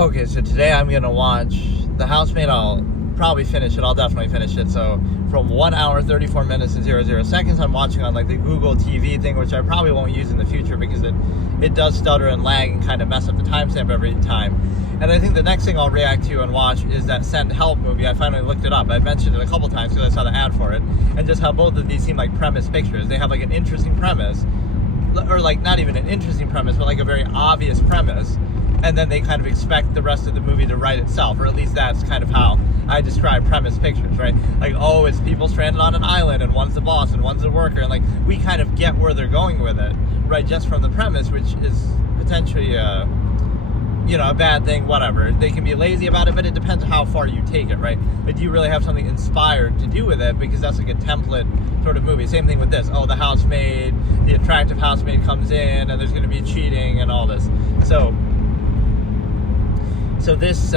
Okay, so today I'm going to watch The Housemaid. I'll probably finish it. I'll definitely finish it. So from 1 hour, 34 minutes and 00 seconds, I'm watching on like the Google TV thing, which I probably won't use in the future because it does stutter and lag and kind of mess up the timestamp every time. And I think the next thing I'll react to and watch is that Send Help movie. I finally looked it up. I mentioned it a couple times because I saw the ad for it. And just how both of these seem like premise pictures. They have like an interesting premise, or like not even an interesting premise, but like a very obvious premise. And then they kind of expect the rest of the movie to write itself, or at least that's kind of how I describe premise pictures, right? Like, oh, it's people stranded on an island, and one's the boss, and one's the worker, and like, we kind of get where they're going with it, right, just from the premise, which is potentially, a bad thing, whatever. They can be lazy about it, but it depends on how far you take it, right? But do you really have something inspired to do with it? Because that's like a template sort of movie. Same thing with this. Oh, the housemaid, the attractive housemaid comes in, and there's going to be cheating and all this. So this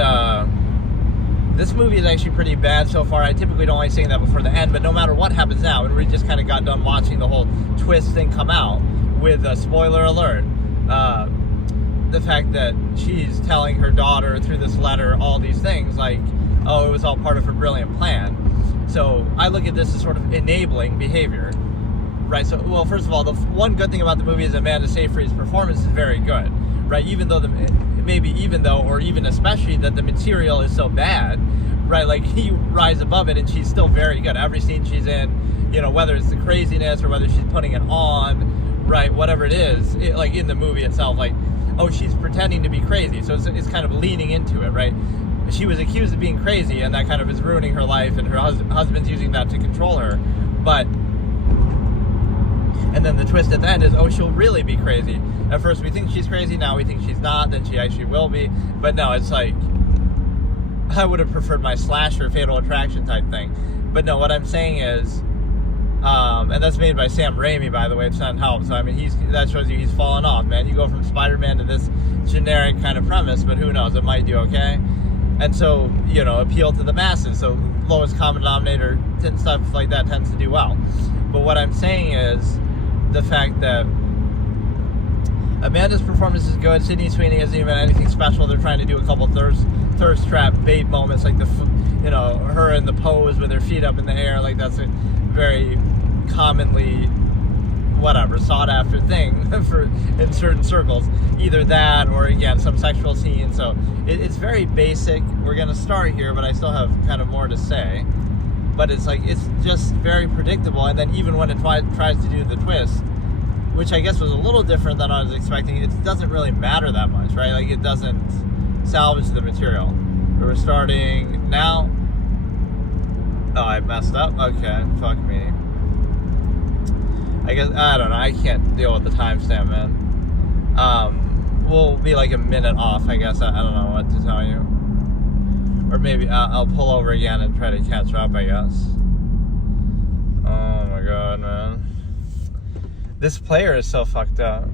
movie is actually pretty bad so far. I typically don't like saying that before the end, but no matter what happens now, and we just kind of got done watching the whole twist thing come out with a spoiler alert, the fact that she's telling her daughter through this letter all these things, like, oh, it was all part of her brilliant plan. So I look at this as sort of enabling behavior, right? So, well, first of all, the one good thing about the movie is Amanda Seyfried's performance is very good, right? Even especially that the material is so bad, right? Like, he rise above it and she's still very good. Every scene she's in, whether it's the craziness or whether she's putting it on, right? Whatever it is, like in the movie itself, like, oh, she's pretending to be crazy. So it's kind of leaning into it, right? She was accused of being crazy, and that kind of is ruining her life, and her husband's using that to control her. And then the twist at the end is, oh, she'll really be crazy. At first we think she's crazy, now we think she's not, then she actually will be. But no, it's like, I would have preferred my slasher Fatal Attraction type thing. But no, what I'm saying is, and that's made by Sam Raimi, by the way, it's Send Help. So, I mean, that shows you he's fallen off, man. You go from Spider-Man to this generic kind of premise, but who knows, it might do okay. And so, appeal to the masses. So lowest common denominator, stuff like that tends to do well. But what I'm saying is, the fact that Amanda's performance is good. Sydney Sweeney isn't even anything special. They're trying to do a couple thirst trap bait moments, like her in the pose with her feet up in the air. Like, that's a very commonly sought after thing in certain circles. Either that or, again, some sexual scene. So it's very basic. We're gonna start here, but I still have kind of more to say. But it's just very predictable. And then even when it tries to do the twist, which I guess was a little different than I was expecting, it doesn't really matter that much, right? Like, it doesn't salvage the material. We're starting now. Oh, I messed up? Okay, fuck me. I guess, I don't know, I can't deal with the timestamp, man. We'll be like a minute off, I guess. I don't know what to tell you. Or maybe I'll pull over again and try to catch up, I guess. Oh my god, man. This player is so fucked up.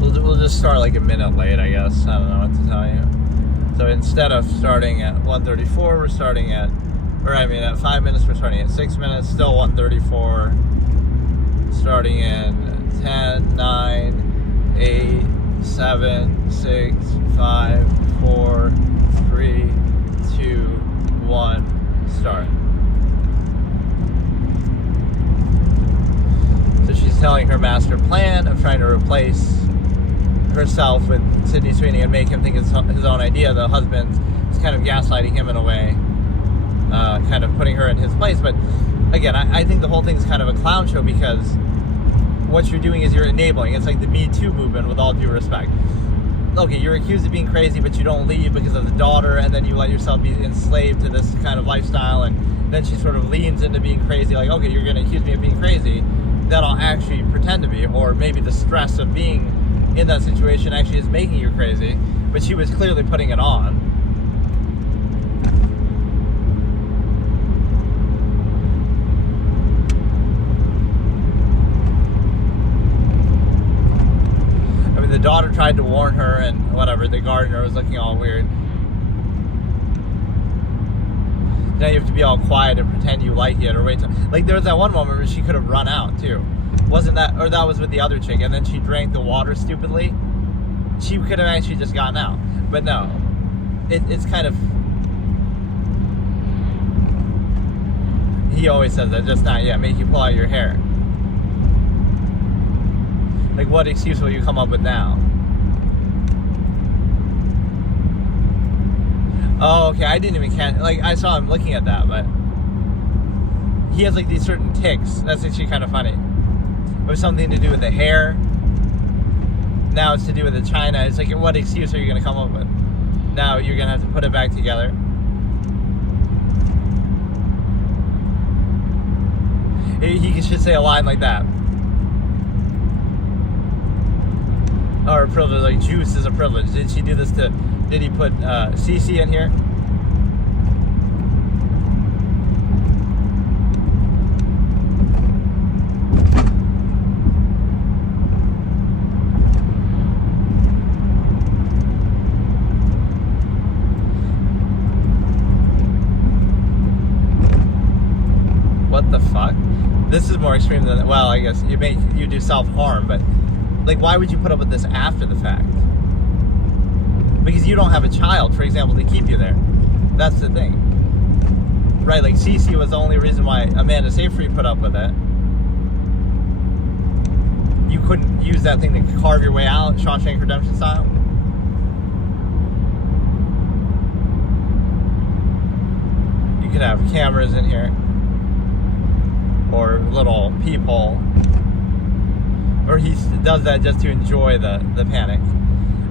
We'll just start like a minute late, I guess. I don't know what to tell you. So instead of starting at 1:34, we're starting at 5 minutes, we're starting at 6 minutes, still 1:34. Starting in 10, 9, 8, 7, 6, 5, 4, 3, 2, 1, start. So she's telling her master plan of trying to replace herself with Sydney Sweeney and make him think it's his own idea. The husband is kind of gaslighting him in a way, kind of putting her in his place. But again, I think the whole thing is kind of a clown show, because what you're doing is you're enabling. It's like the Me Too movement, with all due respect. Okay, you're accused of being crazy, but you don't leave because of the daughter, and then you let yourself be enslaved to this kind of lifestyle, and then she sort of leans into being crazy, like, okay, you're going to accuse me of being crazy, then I'll actually pretend to be. Or maybe the stress of being in that situation actually is making you crazy, but she was clearly putting it on. I mean, the daughter tried to warn her, and whatever, the gardener was looking all weird. Now you have to be all quiet and pretend you like it or wait till, like there was that one moment where she could have run out too. Wasn't that, or that was with the other chick, and then she drank the water stupidly. She could have actually just gotten out. But no. It's kind of, he always says that, just not yet, make you pull out your hair. Like, what excuse will you come up with now? Oh, okay, I didn't even catch, like, I saw him looking at that, but he has, like, these certain tics. That's actually kind of funny. It was something to do with the hair. Now it's to do with the china. It's like, what excuse are you going to come up with? Now you're going to have to put it back together. He should say a line like that. Or a privilege, like juice is a privilege. Did she do this to, did he put CC in here? What the fuck? This is more extreme than, well, I guess you do self-harm, but like, why would you put up with this after the fact? Because you don't have a child, for example, to keep you there. That's the thing. Right, like Cece was the only reason why Amanda Seyfried put up with it. You couldn't use that thing to carve your way out, Shawshank Redemption style. You could have cameras in here. Or little peephole. Or he does that just to enjoy the panic.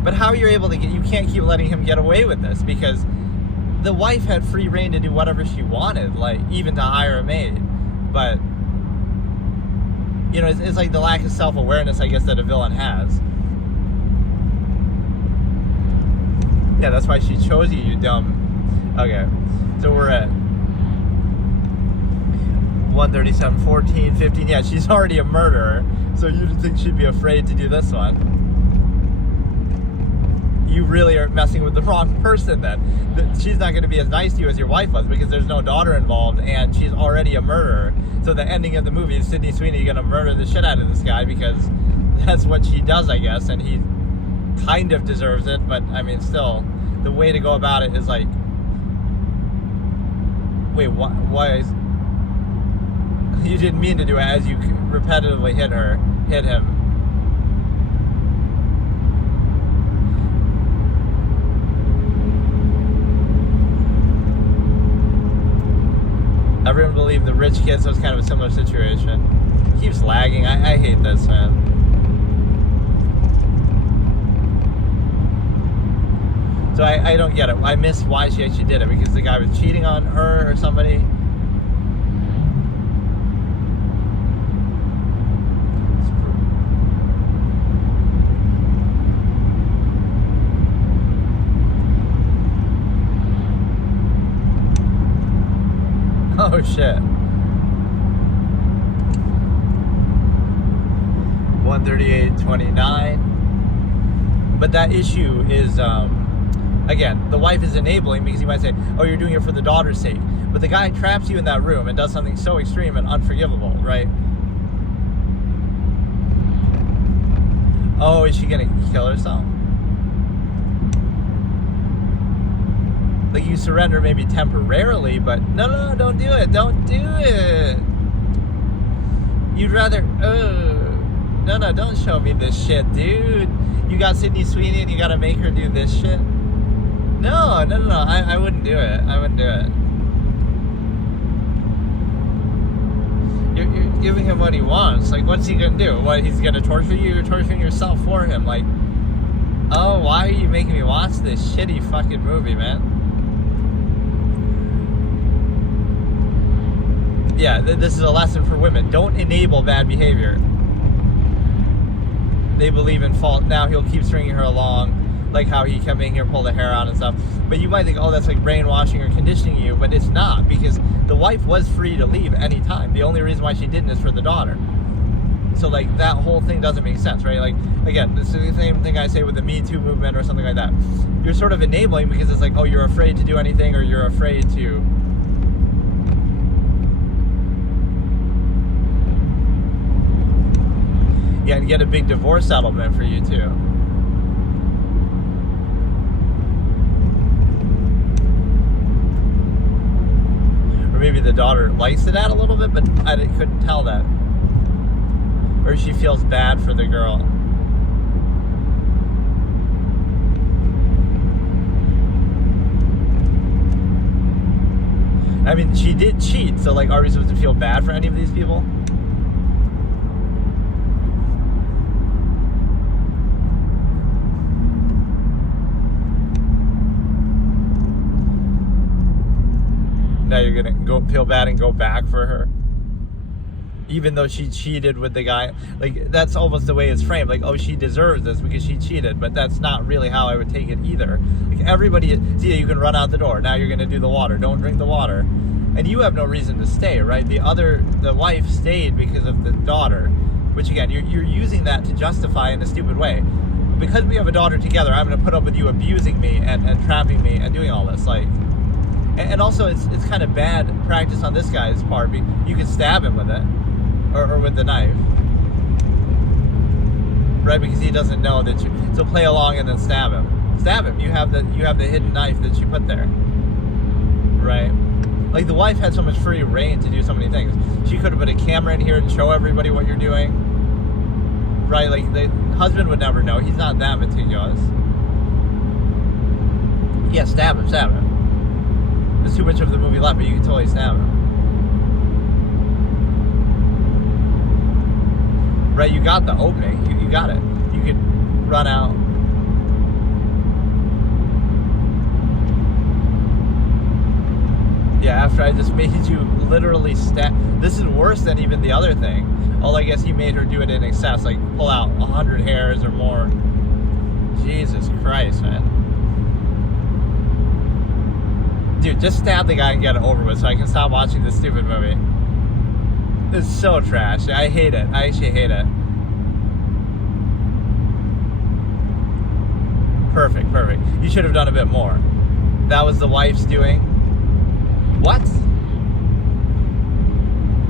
But how you're able to you can't keep letting him get away with this, because the wife had free reign to do whatever she wanted, like even to hire a maid. But you know, it's like the lack of self-awareness, I guess, that a villain has. Yeah, that's why she chose you dumb. Okay, so we're at 137, 14, 15. Yeah, she's already a murderer, so you'd think she'd be afraid to do this one. You really are messing with the wrong person then. She's not going to be as nice to you as your wife was, because there's no daughter involved and she's already a murderer. So the ending of the movie is Sydney Sweeney going to murder the shit out of this guy because that's what she does, I guess, and he kind of deserves it, but I mean, still, the way to go about it is like, wait, why is... You didn't mean to do it, as you repetitively hit him. Everyone believed the rich kid, so it's kind of a similar situation. Keeps lagging. I hate this, man. So I don't get it. I miss why she actually did it, because the guy was cheating on her or somebody. Oh shit. 138.29. But that issue is, again, the wife is enabling, because you might say, oh, you're doing it for the daughter's sake. But the guy traps you in that room and does something so extreme and unforgivable, right? Oh, is she gonna kill herself? Like, you surrender maybe temporarily, but no, don't do it. Don't do it. You'd rather, no, don't show me this shit, dude. You got Sydney Sweeney and you gotta make her do this shit? No, I wouldn't do it. I wouldn't do it. You're giving him what he wants. Like, what's he gonna do? What, he's gonna torture you? You're torturing yourself for him. Like, oh, why are you making me watch this shitty fucking movie, man? Yeah, this is a lesson for women. Don't enable bad behavior. They believe in fault. Now he'll keep stringing her along, like how he kept making her pull the hair out and stuff. But you might think, oh, that's like brainwashing or conditioning you, but it's not, because the wife was free to leave any time. The only reason why she didn't is for the daughter. So, like, that whole thing doesn't make sense, right? Like, again, this is the same thing I say with the Me Too movement or something like that. You're sort of enabling because it's like, oh, you're afraid to do anything, or you're afraid to Yeah, and get a big divorce settlement for you too. Or maybe the daughter likes it a little bit, but I couldn't tell that. Or she feels bad for the girl. I mean, she did cheat, so like, are we supposed to feel bad for any of these people? Now you're gonna go feel bad and go back for her, even though she cheated with the guy. Like, that's almost the way it's framed. Like, oh, she deserves this because she cheated, but that's not really how I would take it either. Like, everybody, see, you can run out the door. Now you're gonna do the water. Don't drink the water, and you have no reason to stay, right? The wife stayed because of the daughter, which again, you're using that to justify in a stupid way. Because we have a daughter together, I'm gonna put up with you abusing me and trapping me and doing all this, like. And also, it's kind of bad practice on this guy's part. You can stab him with it, or with the knife, right? Because he doesn't know that you. So play along and then stab him. Stab him. You have the hidden knife that you put there, right? Like, the wife had so much free reign to do so many things. She could have put a camera in here and show everybody what you're doing, right? Like, the husband would never know. He's not that meticulous. Yeah, stab him. There's too much of the movie left, but you can totally stab him. Right, you got the opening. You got it. You could run out. Yeah, after I just made you literally stab. This is worse than even the other thing. Oh, I guess he made her do it in excess, like pull out 100 hairs or more. Jesus Christ, man. Dude, just stab the guy and get it over with so I can stop watching this stupid movie. It's so trash. I hate it. I actually hate it. Perfect. You should have done a bit more. That was the wife's doing. What?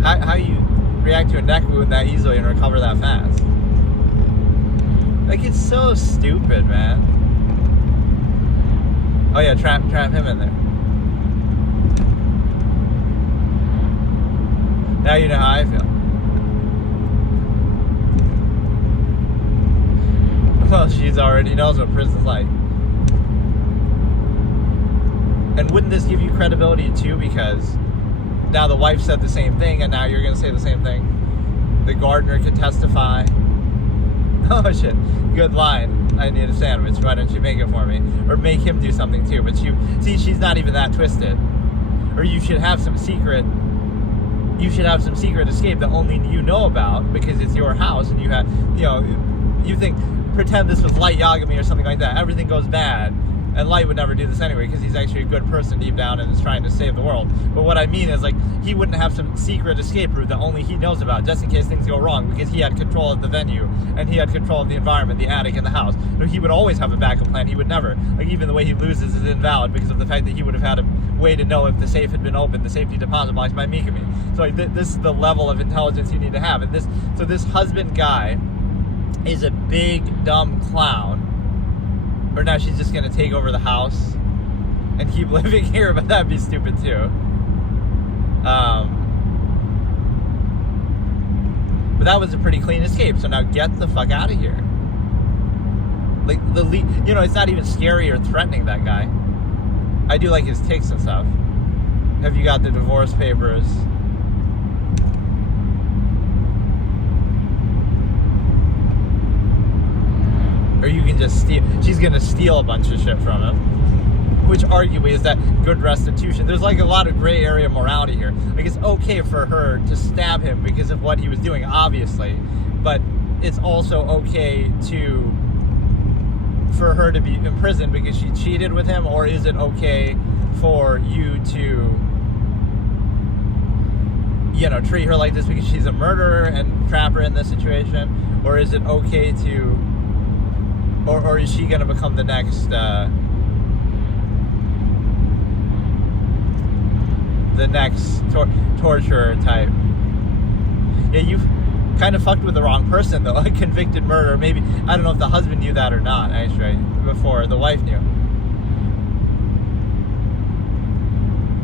How you react to a neck wound that easily and recover that fast? Like, it's so stupid, man. Oh yeah, trap him in there. Now you know how I feel. Well, she already knows what prison's like. And wouldn't this give you credibility too? Because now the wife said the same thing, and now you're going to say the same thing. The gardener could testify. Oh shit, good line. I need a sandwich. Why don't you make it for me? Or make him do something too. But she's not even that twisted. Or you should have some secret. You should have some secret escape that only you know about because it's your house and you have, you think, pretend this was Light Yagami or something like that. Everything goes bad. And Light would never do this anyway because he's actually a good person deep down and is trying to save the world. But what I mean is, like, he wouldn't have some secret escape route that only he knows about just in case things go wrong because he had control of the venue and he had control of the environment, the attic, and the house. So he would always have a backup plan. He would never. Like, even the way he loses is invalid because of the fact that he would have had a way to know if the safe had been opened, the safety deposit box by Mikami. So like, this is the level of intelligence you need to have. And this husband guy is a big, dumb clown. Or now she's just going to take over the house and keep living here, but that'd be stupid too. But that was a pretty clean escape, so now get the fuck out of here. Like, it's not even scary or threatening, that guy. I do like his tics and stuff. Have you got the divorce papers? Or you can just steal. She's going to steal a bunch of shit from him. Which arguably is that good restitution. There's like a lot of gray area morality here. Like, it's okay for her to stab him because of what he was doing, obviously. But it's also okay for her to be imprisoned because she cheated with him? Or is it okay for you to, treat her like this because she's a murderer and trap her in this situation? Or is it okay to... Or is she going to become the next torturer type? Yeah, kind of fucked with the wrong person, though. A convicted murderer. Maybe, I don't know if the husband knew that or not, actually, before the wife knew.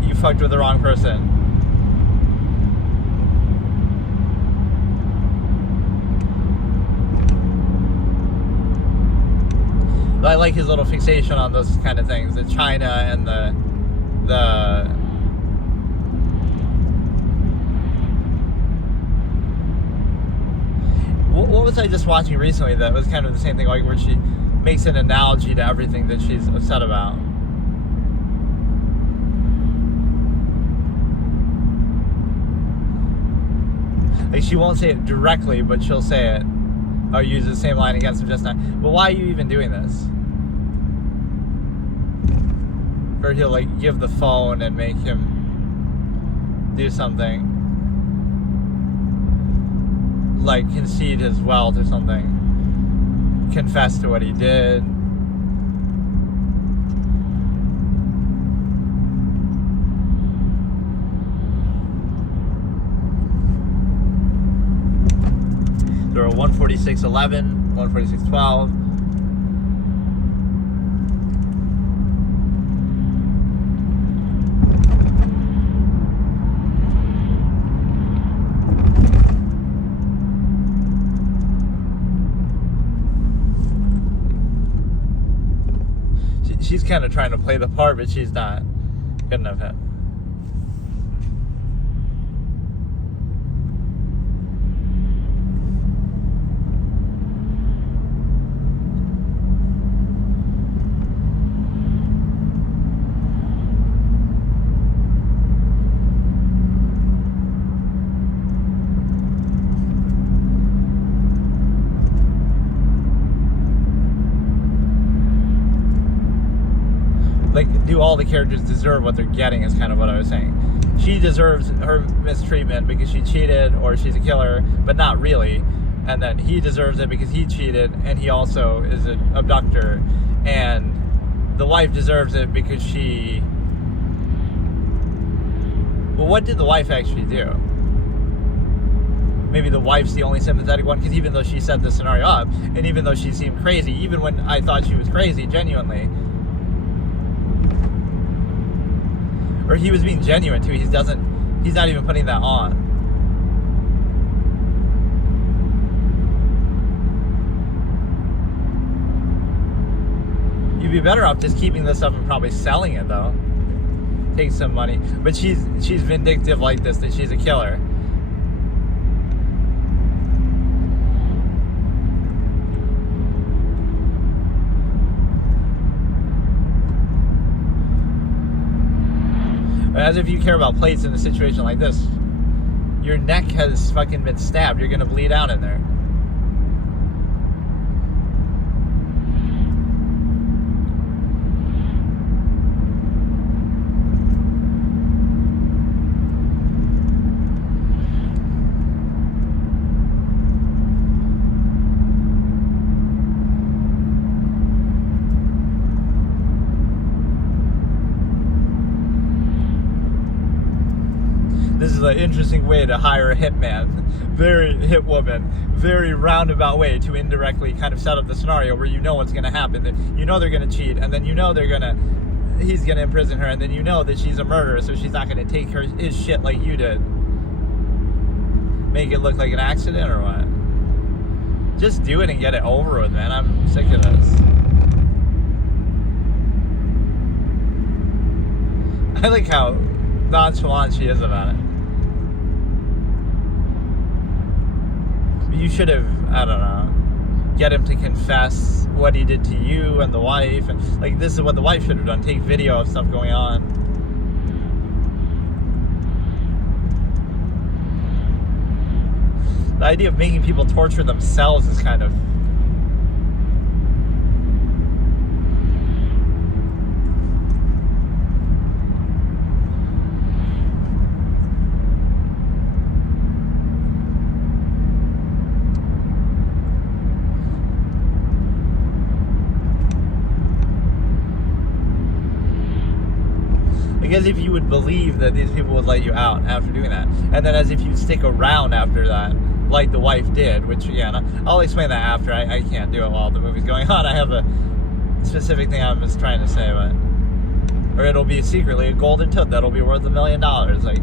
You fucked with the wrong person. I like his little fixation on those kind of things, the China and the what was I just watching recently that was kind of the same thing, like where she makes an analogy to everything that she's upset about. Like, she won't say it directly, but she'll say it. I'll use the same line against him just now. But why are you even doing this? Or he'll like give the phone and make him do something. Like concede his wealth or something. Confess to what he did. There are 146.11, 146.12. She's kind of trying to play the part, but she's not good enough at it. Like, do all the characters deserve what they're getting is kind of what I was saying. She deserves her mistreatment because she cheated or she's a killer, but not really. And then he deserves it because he cheated and he also is an abductor. And the wife deserves it because she... Well, what did the wife actually do? Maybe the wife's the only sympathetic one, because even though she set the scenario up, and even though she seemed crazy, even when I thought she was crazy, genuinely... Or he was being genuine too. He's not even putting that on. You'd be better off just keeping this up and probably selling it though. Take some money. But she's vindictive like this, that she's a killer. As if you care about plates in a situation like this. Your neck has fucking been stabbed. You're gonna bleed out in there. This is an interesting way to hire a hitman, very hit woman, very roundabout way to indirectly kind of set up the scenario where you know what's going to happen. That you know they're going to cheat, and then you know he's going to imprison her, and then you know that she's a murderer, so she's not going to take his shit like you did. Make it look like an accident or what? Just do it and get it over with, man. I'm sick of this. I like how nonchalant she is about it. You should have, I don't know, get him to confess what he did to you and the wife. And like, this is what the wife should have done. Take video of stuff going on. The idea of making people torture themselves is kind of... As if you would believe that these people would let you out after doing that. And then as if you'd stick around after that. like the wife did, which again, I'll explain that after. I can't do it while the movie's going on. I have a specific thing I'm just trying to say, but or it'll be secretly a golden tooth that'll be worth $1 million. Like,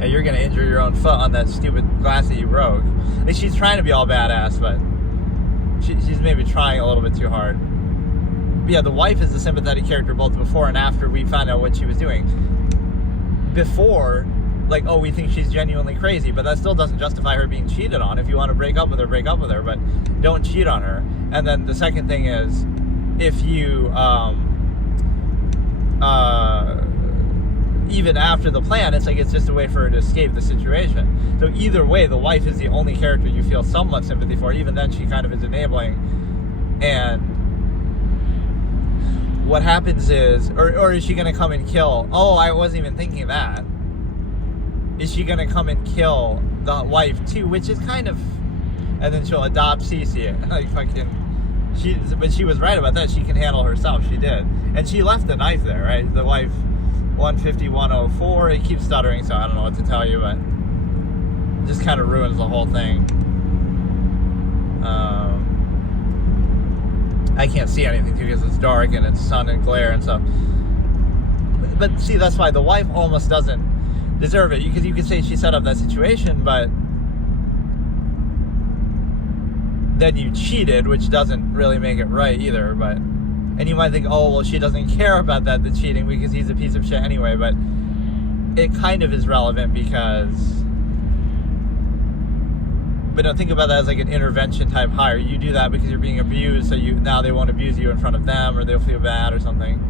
and you're gonna injure your own foot on that stupid glass that you broke. Like, she's trying to be all badass, but she's maybe trying a little bit too hard. But yeah, the wife is a sympathetic character both before and after we found out what she was doing. Before, like, oh, we think she's genuinely crazy, but that still doesn't justify her being cheated on. If you want to break up with her, but don't cheat on her. And then the second thing is, if you, even after the plan, it's like it's just a way for her to escape the situation. So either way, the wife is the only character you feel somewhat sympathy for. Even then, she kind of is enabling. And what happens is, or is she going to come and kill? Oh, I wasn't even thinking that. Is she going to come and kill the wife too? Which is kind of, and then she'll adopt Cece. Like, fucking, but she was right about that. She can handle herself. She did. And she left the knife there, right? The wife, 15104. It keeps stuttering, so I don't know what to tell you, but it just kind of ruins the whole thing. I can't see anything too because it's dark and it's sun and glare and stuff. But see, that's why the wife almost doesn't deserve it, because you could say she set up that situation, but then you cheated, which doesn't really make it right either. But and you might think, oh, well, she doesn't care about that, the cheating, because he's a piece of shit anyway. But it kind of is relevant because, but don't think about that as like an intervention type hire. You do that because you're being abused, so now they won't abuse you in front of them, or they'll feel bad or something.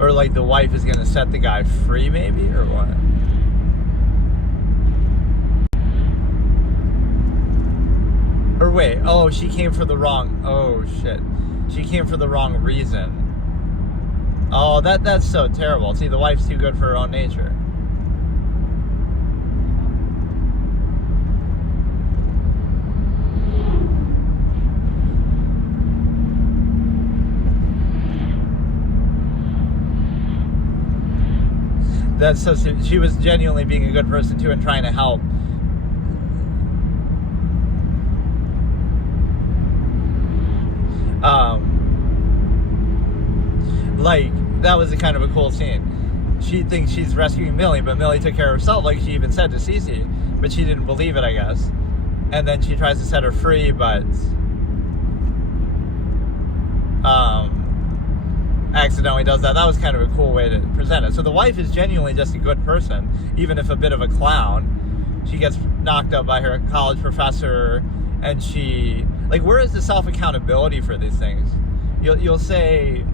Or like the wife is gonna set the guy free, maybe, or what? Or wait, oh, she came for the wrong, oh shit. She came for the wrong reason. Oh, that's so terrible. See, the wife's too good for her own nature. That's so, she was genuinely being a good person too and trying to help. Like, that was a kind of a cool scene. She thinks she's rescuing Millie, but Millie took care of herself, like she even said to Cece, but she didn't believe it, I guess. And then she tries to set her free, but accidentally does that. That was kind of a cool way to present it. So the wife is genuinely just a good person, even if a bit of a clown. She gets knocked up by her college professor, and she, like, where is the self-accountability for these things? You'll say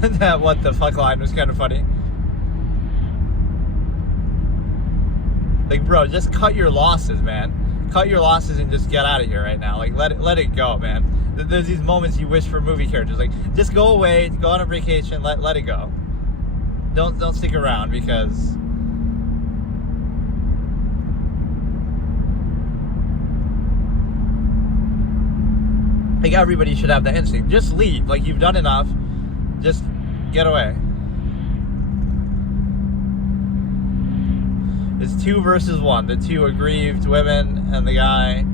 that what the fuck line was kind of funny. Like, bro, just cut your losses, man. Cut your losses and just get out of here right now. Like, let it go, man. There's these moments you wish for movie characters. Like, just go away, go on a vacation, let it go. Don't stick around, because like, everybody should have that instinct. Just leave. Like, you've done enough. Just get away. It's 2 versus 1. The 2 aggrieved women and the guy.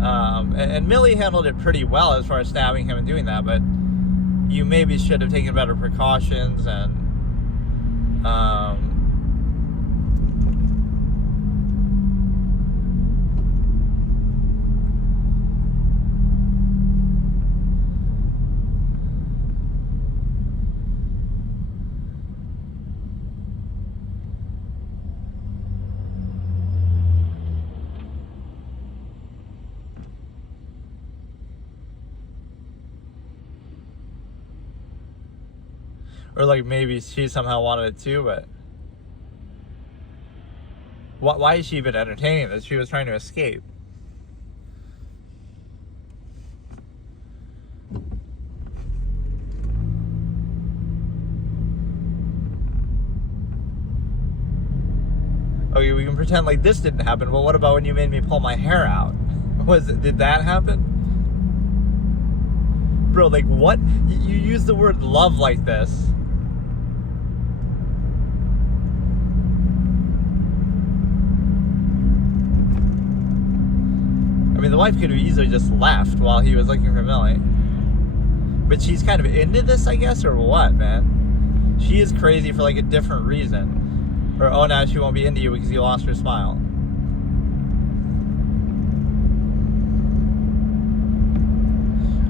And Millie handled it pretty well as far as stabbing him and doing that, but you maybe should have taken better precautions and or like maybe she somehow wanted it too, but why is she even entertaining this? She was trying to escape. Okay, we can pretend like this didn't happen, but what about when you made me pull my hair out? Did that happen? Bro, like what? You use the word love like this. I mean, the wife could have easily just left while he was looking for Millie. But she's kind of into this, I guess, or what, man? She is crazy for like a different reason. Or, oh, now she won't be into you because you lost her smile.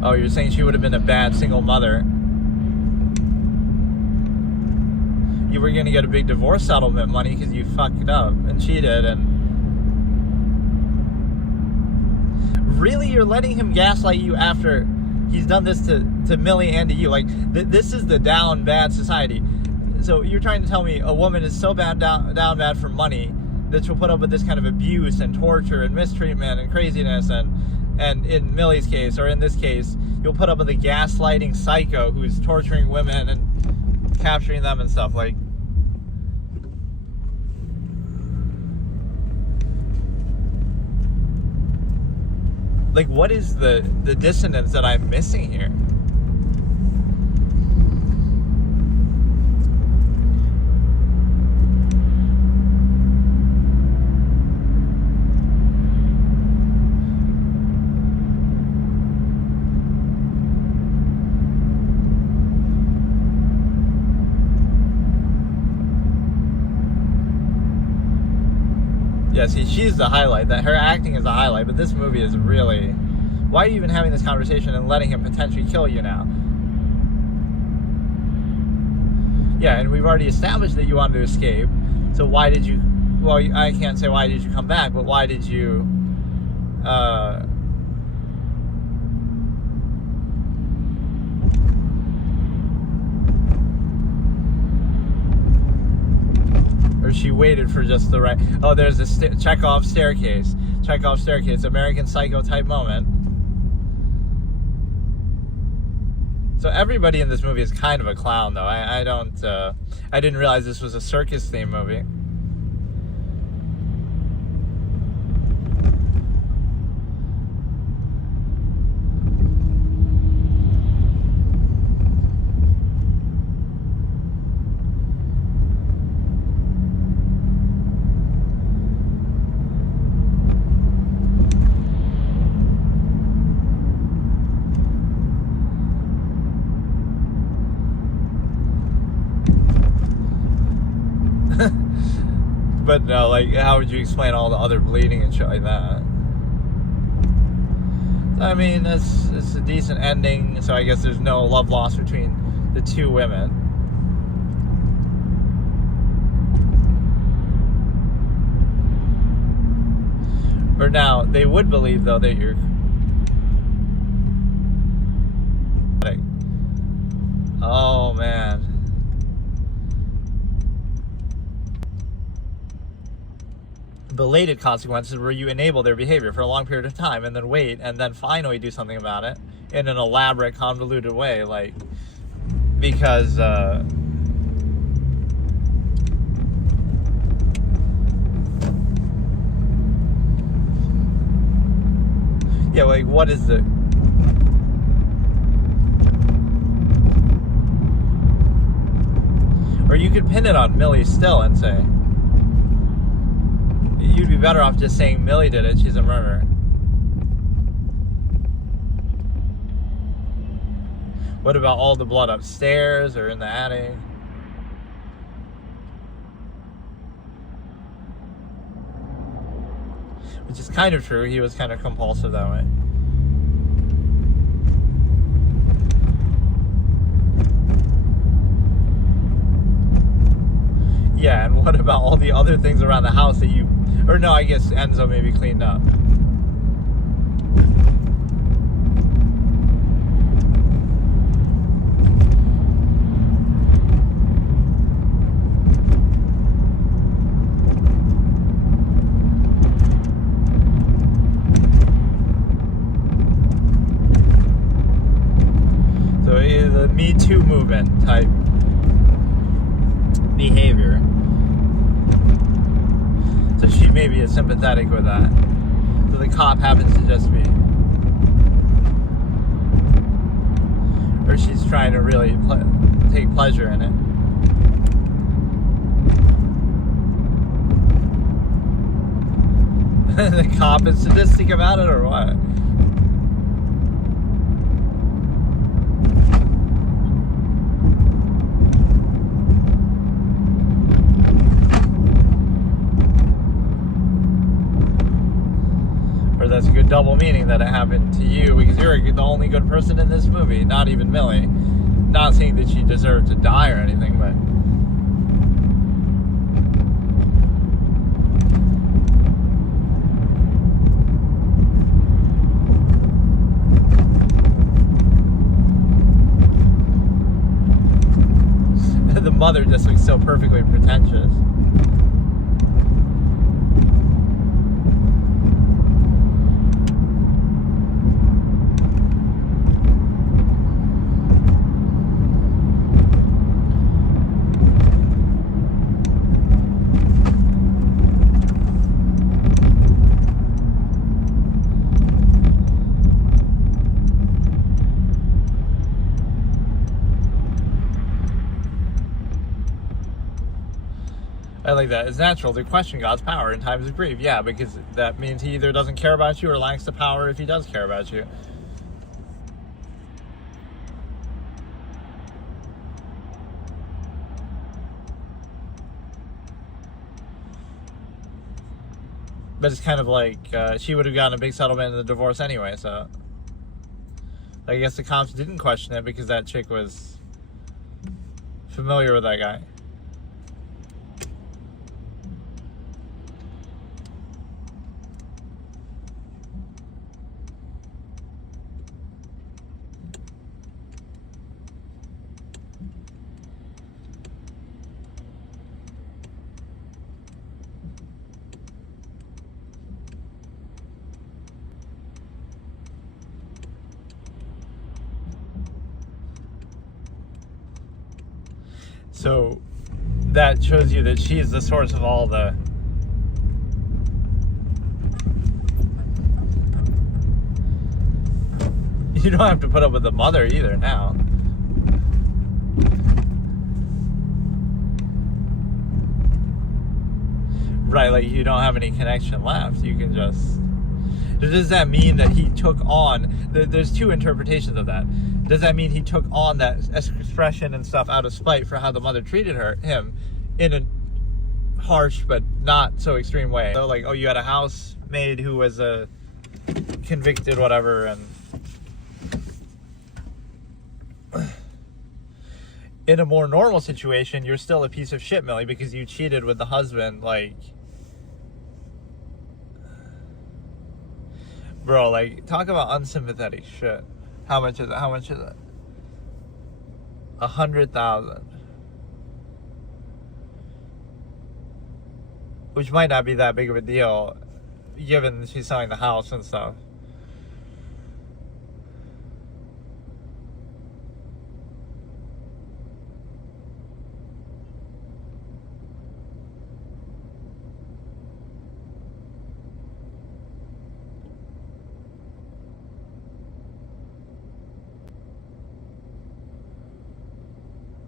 Oh, you're saying she would have been a bad single mother. You were going to get a big divorce settlement money because you fucked up and cheated and... Really, you're letting him gaslight you after he's done this to Millie and to you? Like, this is the down bad society. So you're trying to tell me a woman is so down bad for money that she'll put up with this kind of abuse and torture and mistreatment and craziness, and in Millie's case, or in this case, you'll put up with a gaslighting psycho who's torturing women and capturing them and stuff. Like, what is the dissonance that I'm missing here? Yeah, see, she's the highlight. That her acting is the highlight, but this movie is really... Why are you even having this conversation and letting him potentially kill you now? Yeah, and we've already established that you wanted to escape. So why did you... Well, I can't say why did you come back, but why did you... Or she waited for just the right... Oh, there's a Chekhov staircase. Chekhov staircase, American Psycho type moment. So everybody in this movie is kind of a clown, though. I didn't realize this was a circus-themed movie. But no, like, how would you explain all the other bleeding and shit like that? I mean, it's a decent ending, so I guess there's no love lost between the two women. Or now, they would believe, though, that you're... Oh, man. Belated consequences where you enable their behavior for a long period of time and then wait and then finally do something about it in an elaborate, convoluted way, like, because yeah, like, what is the... Or you could pin it on Millie still and say, you'd be better off just saying Millie did it, she's a murderer. What about all the blood upstairs or in the attic? Which is kind of true, he was kind of compulsive that way. Yeah, and what about all the other things around the house that you... Or no, I guess Enzo maybe cleaned up. So the Me Too movement type behavior. she maybe is sympathetic with that. So the cop happens to just be, or she's trying to really take pleasure in it. The cop is sadistic about it, or what? Or that's a good double meaning that it happened to you because you're the only good person in this movie, not even Millie. Not saying that she deserved to die or anything, but the mother just looks so perfectly pretentious. I like that. It's natural to question God's power in times of grief. Yeah, because that means he either doesn't care about you or lacks the power if he does care about you. But it's kind of like she would have gotten a big settlement in the divorce anyway, so I guess the cops didn't question it because that chick was familiar with that guy. So that shows you that she is the source of all the you don't have to put up with the mother either now. Right, like you don't have any connection left. You can just... Does that mean that he took on... There's two interpretations of that. Does that mean he took on that expression and stuff out of spite for how the mother treated him in a harsh but not so extreme way? So like, oh, you had a housemaid who was a convicted whatever, and in a more normal situation, you're still a piece of shit, Millie, because you cheated with the husband. Like, bro, like, talk about unsympathetic shit. How much is it? How much is it? 100,000. Which might not be that big of a deal, given she's selling the house and stuff.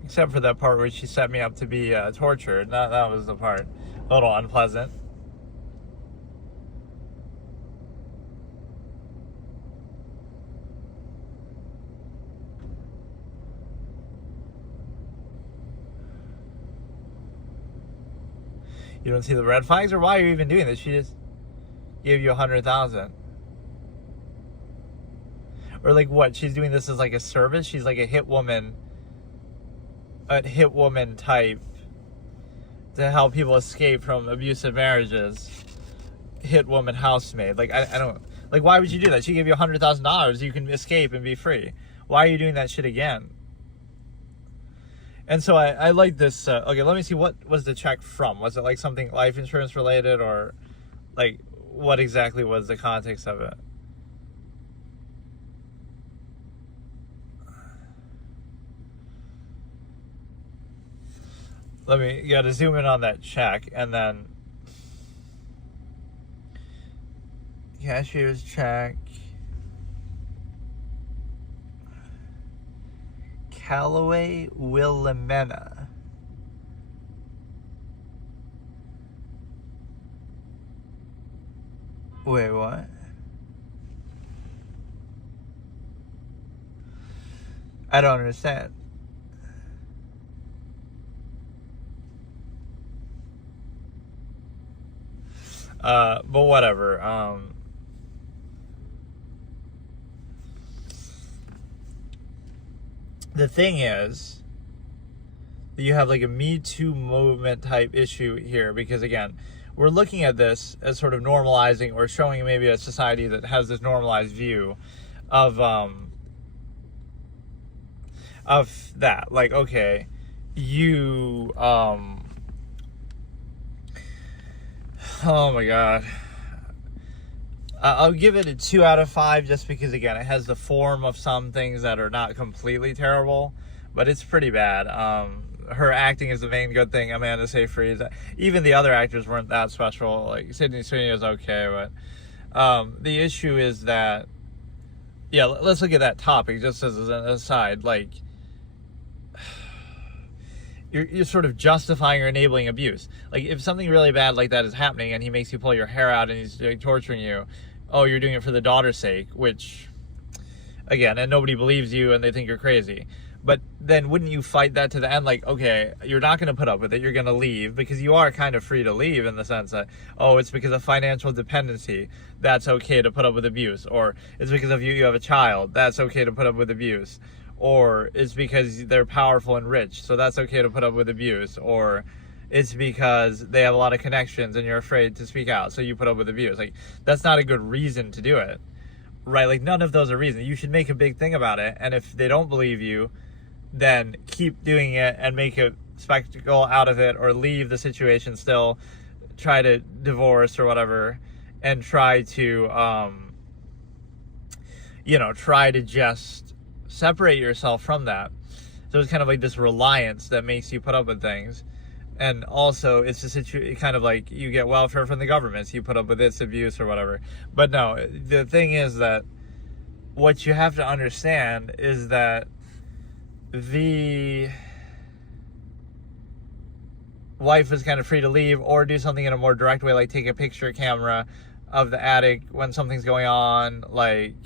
Except for that part where she set me up to be tortured. That was the part. A little unpleasant. You don't see the red flags? Or why are you even doing this? She just gave you 100,000. Or like what? She's doing this as like a service? She's like a hit woman type to help people escape from abusive marriages. Hit woman housemaid. Like I don't like, why would you do that? She gave you $100,000. You can escape and be free. Why are you doing that shit again? And so I like this. Okay, let me see, what was the check from? Was it like something life insurance related, or like what exactly was the context of it? You gotta zoom in on that check, and then Cashier's check. Callaway Willamena. Wait, what? I don't understand. But whatever. The thing is, you have like a Me Too movement type issue here, because again, we're looking at this as sort of normalizing or showing maybe a society that has this normalized view of that. Like, okay, you oh my god, I'll give it a 2 out of 5 just because again it has the form of some things that are not completely terrible, but it's pretty bad. Her acting is the main good thing. Amanda Seyfried, even the other actors weren't that special. Like Sydney Sweeney was okay, but the issue is that, yeah, let's look at that topic just as an aside. Like, you're sort of justifying or enabling abuse. Like, if something really bad like that is happening and he makes you pull your hair out and he's like, torturing you, oh, you're doing it for the daughter's sake, which, again, and nobody believes you and they think you're crazy. But then wouldn't you fight that to the end? Like, okay, you're not going to put up with it. You're going to leave, because you are kind of free to leave in the sense that, oh, it's because of financial dependency. That's okay to put up with abuse. Or it's because of you have a child. That's okay to put up with abuse. Or it's because they're powerful and rich. So that's okay to put up with abuse. Or it's because they have a lot of connections and you're afraid to speak out. So you put up with abuse. Like, that's not a good reason to do it. Right? Like, none of those are reasons. You should make a big thing about it. And if they don't believe you, then keep doing it and make a spectacle out of it, or leave the situation still, try to divorce or whatever, and try to, try to just separate yourself from that. So it's kind of like this reliance that makes you put up with things. And also, it's a kind of like you get welfare from the government, so you put up with its abuse or whatever. But no, the thing is that what you have to understand is that the wife is kind of free to leave or do something in a more direct way, like take a picture camera of the attic when something's going on. Like,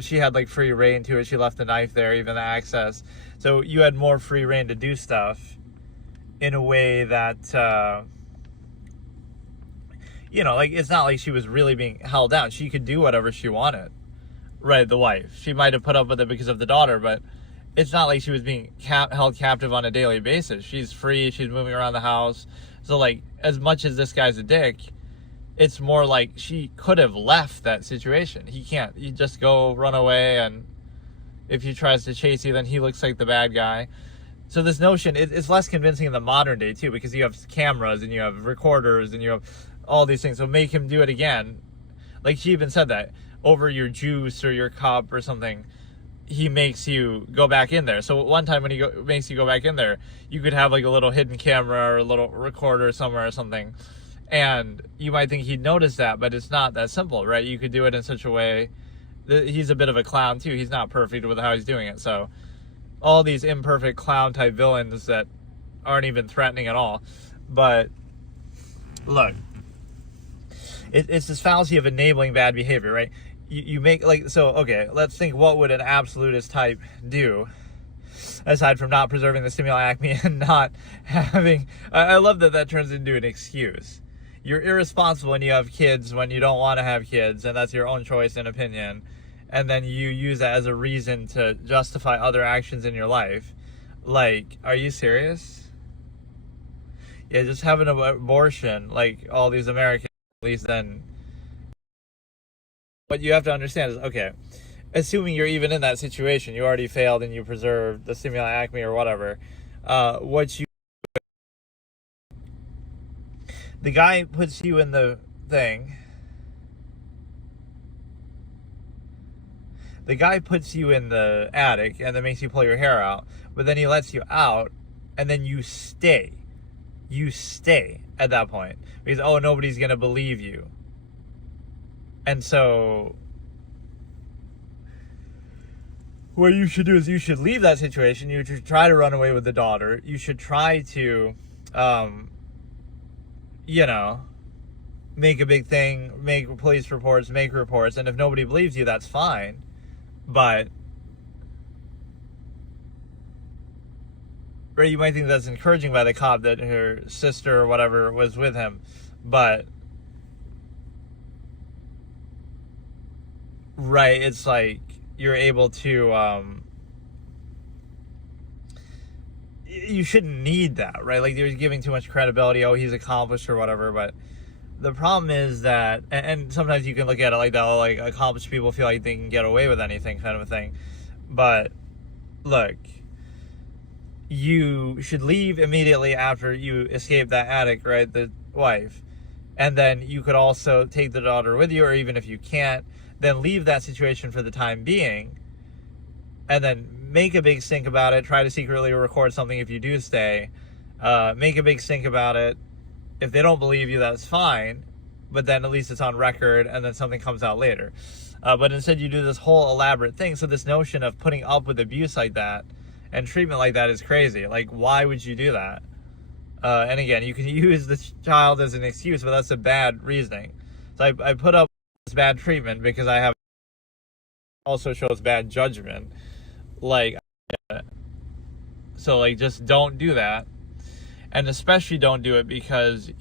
she had like free reign to it. She left the knife there, even the access. So you had more free reign to do stuff in a way that, like, it's not like she was really being held down. She could do whatever she wanted. Right, the wife. She might have put up with it because of the daughter, but it's not like she was being held captive on a daily basis. She's free. She's moving around the house. So, like, as much as this guy's a dick, it's more like she could have left that situation. He can't. You just go run away, and if he tries to chase you, then he looks like the bad guy. So this notion, it's less convincing in the modern day, too, because you have cameras, and you have recorders, and you have all these things. So make him do it again. Like, she even said that. Over your juice or your cup or something, he makes you go back in there. So one time when he makes you go back in there, you could have like a little hidden camera or a little recorder somewhere or something, and you might think he'd notice that, but it's not that simple, right? You could do it in such a way that he's a bit of a clown too. He's not perfect with how he's doing it. So all these imperfect clown type villains that aren't even threatening at all. But look, it's this fallacy of enabling bad behavior, right? You make, like, so, okay, let's think, what would an absolutist type do aside from not preserving the stimuli acme and not having, I love that turns into an excuse. You're irresponsible when you have kids when you don't want to have kids, and that's your own choice and opinion, and then you use that as a reason to justify other actions in your life. Like, are you serious? Yeah, just have an abortion like all these Americans, at least then. What you have to understand is, okay, assuming you're even in that situation, you already failed and you preserved the stimuli acme or whatever, the guy puts you in the thing, the guy puts you in the attic and then makes you pull your hair out, but then he lets you out, and then you stay at that point, because, oh, nobody's gonna believe you. And so what you should do is you should leave that situation. You should try to run away with the daughter. You should try to, make a big thing, make police reports, make reports. And if nobody believes you, that's fine. But, right, you might think that's encouraging by the cop that her sister or whatever was with him. But, right, it's like you're able to, you shouldn't need that, right? Like, you're giving too much credibility. Oh, he's accomplished or whatever. But the problem is that, and sometimes you can look at it like that, like accomplished people feel like they can get away with anything kind of a thing. But look, you should leave immediately after you escape that attic, right? The wife. And then you could also take the daughter with you, or even if you can't, then leave that situation for the time being. And then make a big stink about it. Try to secretly record something if you do stay. Make a big stink about it. If they don't believe you, that's fine. But then at least it's on record, and then something comes out later. But instead you do this whole elaborate thing. So this notion of putting up with abuse like that and treatment like that is crazy. Like, why would you do that? And again, you can use the child as an excuse, but that's a bad reasoning. So I put up with this bad treatment because I have also shows bad judgment. Like, so like, just don't do that. And especially don't do it because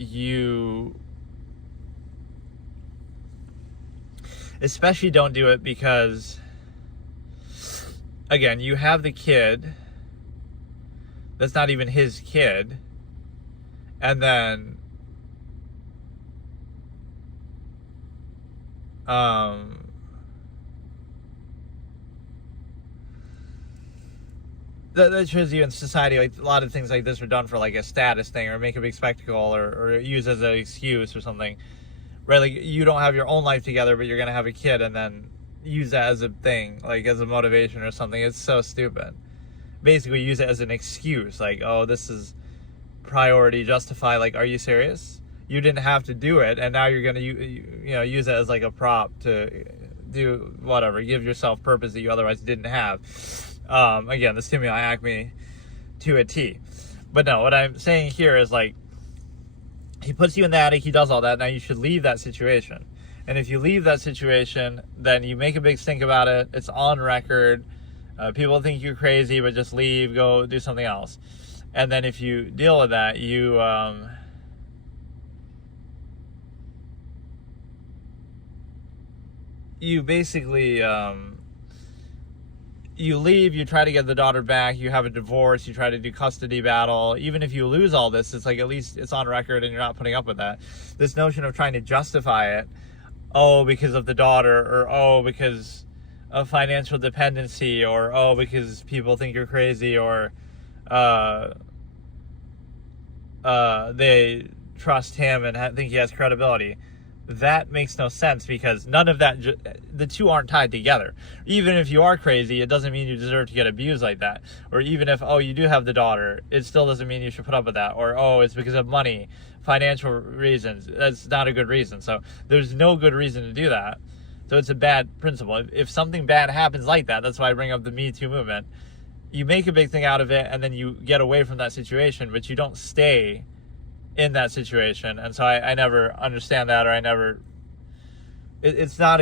again, you have the kid that's not even his kid, and then that shows you in society, like, a lot of things like this are done for like a status thing, or make a big spectacle, or use as an excuse or something, right? Like, you don't have your own life together, but you're gonna have a kid, and then use that as a thing, like as a motivation or something. It's so stupid. Basically use it as an excuse, like, oh, this is priority, justify. Like, are you serious? You didn't have to do it, and now you're gonna use it as like a prop to do whatever, give yourself purpose that you otherwise didn't have. Again, the stimuli acme to a T. But no, what I'm saying here is, like, he puts you in the attic, he does all that. Now you should leave that situation. And if you leave that situation, then you make a big stink about it. It's on record. People think you're crazy, but just leave, go do something else. And then if you deal with that, you basically, you leave, you try to get the daughter back, you have a divorce, you try to do custody battle. Even if you lose all this, it's like, at least it's on record and you're not putting up with that. This notion of trying to justify it, oh, because of the daughter, or oh, because of financial dependency, or oh, because people think you're crazy, or they trust him and think he has credibility. That makes no sense, because none of that, the two aren't tied together. Even if you are crazy, it doesn't mean you deserve to get abused like that. Or even if, oh, you do have the daughter, it still doesn't mean you should put up with that. Or, oh, it's because of money, financial reasons. That's not a good reason. So there's no good reason to do that. So it's a bad principle. If something bad happens like that, that's why I bring up the Me Too movement. You make a big thing out of it, and then you get away from that situation, but you don't stay in that situation. And so I never understand that, or it's not